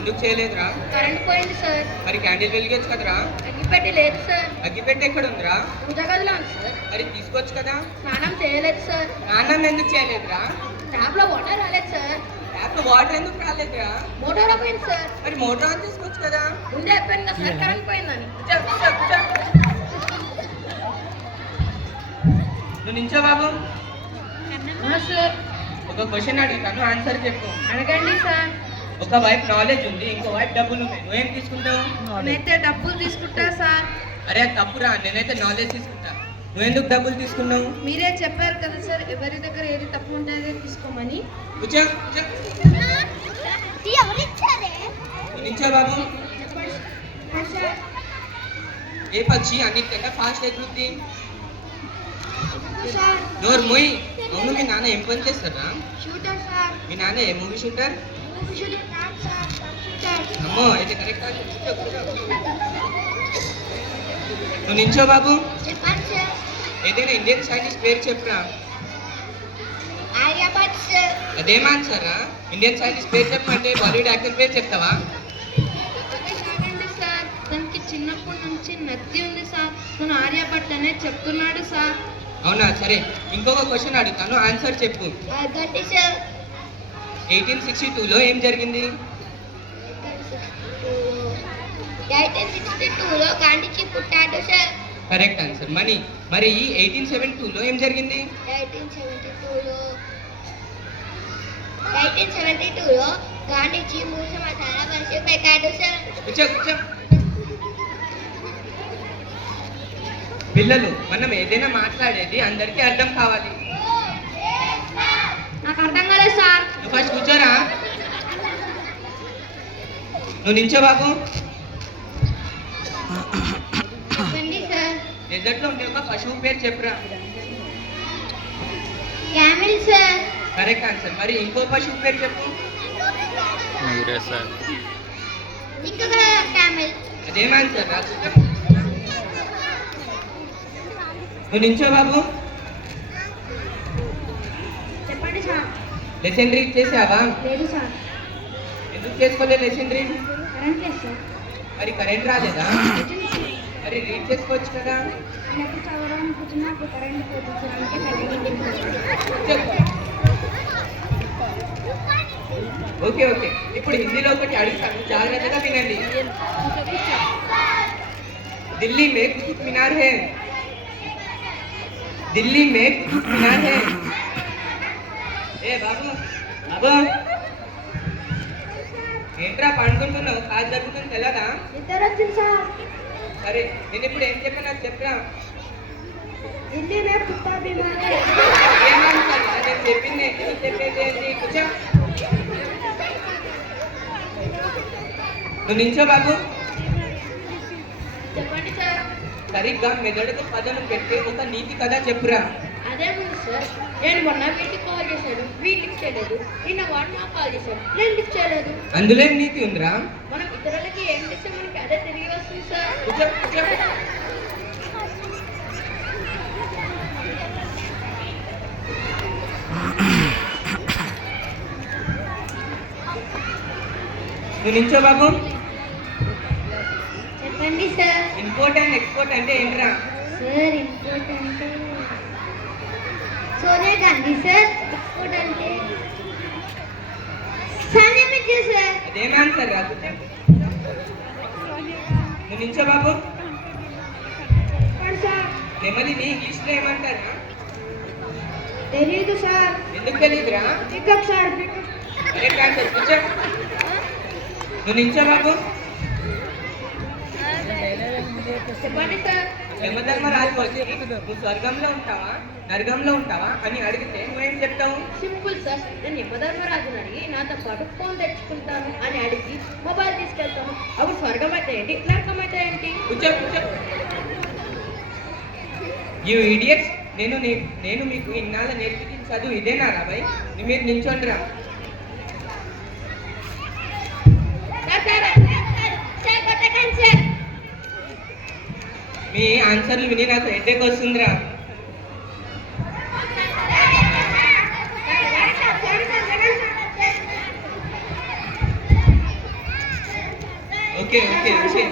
ఎందుకు చేయలేదురా? కరెంట్ పోయింది సార్. మరి క్యాండిల్ వెలిగొచ్చు కదరా? అగ్గిపెట్టి లేదు సార్. అగ్గిపెట్టి ఎక్కడ ఉందిరా? పూజ గదిలో ఉంది సార్. మరి తీసుకోవచ్చు కదా? స్నానం చేయలేదు సార్. నాన్న ఎందుకు చేయలేదురా? ట్యాప్ లో వాటర్ రాలేదు సార్. ట్యాప్ లో వాటర్ ఎందుకు రాలేదురా? మోటార్ పోయింది సార్. మరి మోటార్ ఆన్ చేసుకోవచ్చు కదా? ముందే అయిపోయింది కదా సార్, కరెంట్ పోయిందని. కూర్చో, కూర్చో, కూర్చో. నువ్వు నించో బాబు. సార్ ఒక క్వశ్చన్ అడుగుతాను, ఆన్సర్ చెప్పు. అడగండి సార్. ఒక వైపు నాలెడ్జ్ ఉంది, ఇంకో వైపు డబ్బులు ఉన్నాయి. నువ్వేం తీసుకుంటావు? నేనైతే డబ్బులు తీసుకుంటా సార్. అరే అది తప్పురా, నేనైతే నాలెడ్జ్ తీసుకుంటా. నువ్వెందుకు డబ్బులు తీసుకున్నావు? మీరే చెప్పారు కదా సార్, ఎవరి దగ్గర ఏది తప్పు ఉంటుందో తీసుకోమని. కూర్చో, కూర్చో. నువ్వు నించో బాబు. ఏ పక్షి అన్నిటికంటే ఫాస్ట్ ఎగురుద్ది? డోర్ మూయ్. అవును, మీ నాన్న ఏం పని చేస్తారా? Shooter sir. మీ నాన్న ఏ మూవీ షూటర్? షూటర్ కాదు సార్, షూటర్. అమ్మో అయితే కరెక్ట్. నువ్వు నించో బాబు. చెప్పండి సార్. ఏదైనా ఇండియన్ సైంటిస్ట్ పేరు చెప్పురా. ఆర్యభట్ సార్. అదేం ఆన్సరా? ఇండియన్ సైంటిస్ట్ పేరు చెప్పమంటే బాలీవుడ్ యాక్టర్ పేరు చెప్తావా? అడగండి సార్. దానికి చిన్నప్పటి నుంచి నత్తి ఉంది సార్. తను ఆర్యభట్ అనే చెప్తున్నాడు సార్. అవునా, సరే. ఇంకొక క్వశ్చన్ అడుగుతాను, ఆన్సర్ చెప్పు. అడగండి సార్. 1862లో ఏం జరిగింది? 1862లో గాంధీజీ పుట్టాడు సార్. Correct answer. మరి 1872లో ఏం జరిగింది? 1872లో గాంధీజీ మూస మసాలా పరిచయం పెట్టాడు సార్. కూర్చో, కూర్చో. పిల్లలు, మనం ఏదైనా మాట్లాడేది అందరికీ అర్థం కావాలి. నాకు అర్థం కాలేదు సార్. నువ్వు ఫస్ట్ కూర్చోరా. నువ్వు నించో బాబు. చెప్పండి సార్. డెజర్ట్లో ఉండే ఒక పశువు పేరు చెప్పురా. Camel sir. Correct answer. మరి ఇంకో పశువు పేరు చెప్పు. ఇంకొక క్యామెల్. అదేం ఆన్సర్ రా? నువ్వు నించో బాబు. చెప్పండి సార్. లెసన్ రీడ్ చేసావా? లేదు సార్. ఎందుకు చేసుకోలేదు లెసన్ రీడ్? కరెంట్ లేదు సార్. మరి కరెంట్ రాలేదా? మరి రీడ్ చేసుకోవచ్చు కదా? నేను ఎప్పుడు చదవాలనుకుంటున్నా అప్పుడు కరెంట్ పోతుంది సార్. అందుకే ఓకే ఓకే. ఇప్పుడు హిందీలో ఒకటి అడుగుతాను, జాగ్రత్తగా వినండి. ఢిల్లీ మే కుతుబ్ మినార్ హై. ఢిల్లీ మే కుతుబ్ మినార్ హై. ఏ బాబు, బాబు ఏంట్రా పండుకుంటున్నావు? కాదు జరుగుతుంది తెలదా? ఇద్దరు వచ్చింది సార్. సరే, నేను ఇప్పుడు ఏం చెప్పాను నాకు చెప్పరా. ఢిల్లీ మే కుత్తా బీమార్ హై. ఏమనుకోవాలి, నేను చెప్పింది నువ్వు చెప్పేది ఏంటి? కూర్చో. నువ్వు నించో బాబు. చెప్పండి సార్. సరిగ్గా మెదడుకు పదను పెట్టి ఒక నీతి కథ చెప్పురా. అదే ఉంది సార్. నేను మొన్న వీటికి కాల్ చేశాడు, వీటి లిఫ్ట్ చేయలేదు. నిన్న వాడు నాకు కాల్ చేశాడు, నేను లిఫ్ట్ చేయలేదు. అందులో ఏం నీతి ఉందిరా? మనం ఇతరులకి ఏం చేస్తే మనకి అదే తిరిగి వస్తుంది సార్. కూర్చో, కూర్చో. నువ్వు నించో బాబు. చెప్పండి సార్. ఇంపోర్ట్ అండ్ ఎక్స్పోర్ట్ అంటే ఏంట్రా? సార్ ఇంపోర్ట్ అంటే సోనియా గాంధీ సార్. ఎక్స్పోర్ట్ అంటే సానియా మిర్జా సార్. అదేం ఆన్సర్ రా? నువ్వు నించో బాబు. సార్ నెమ్మదిని ఇంగ్లీష్లో ఏమంటారా? తెలీదు సార్. ఎందుకు తెలియదురా? Pickup sir. Correct answer. కూర్చో. నువ్వు నించో బాబు. చెప్పండి సార్. యమధర్మరాజు వచ్చి నువ్వు స్వర్గంలో ఉంటావా నరకంలో ఉంటావా అని అడిగితే నువ్వేం చెప్తావు? Simple sir. నేను యమధర్మరాజుని అడిగి నాతో పాటు ఫోన్ తెచ్చుకుంటాను అని అడిగి మొబైల్ తీసుకెళ్తాను. అప్పుడు స్వర్గం అయితే ఏంటి, నరకం అయితే ఏంటి? కూర్చో, కూర్చో. యూ ఇడియట్స్, నేను మీకు ఇన్నాళ్ళ నేర్పించిన చదువు ఇదేనా రా భయ్? మీరు నించోండి రా. మీ ఆన్సర్లు విని నాకు హెడ్ఏక్ వస్తుందిరా. Okay okay okay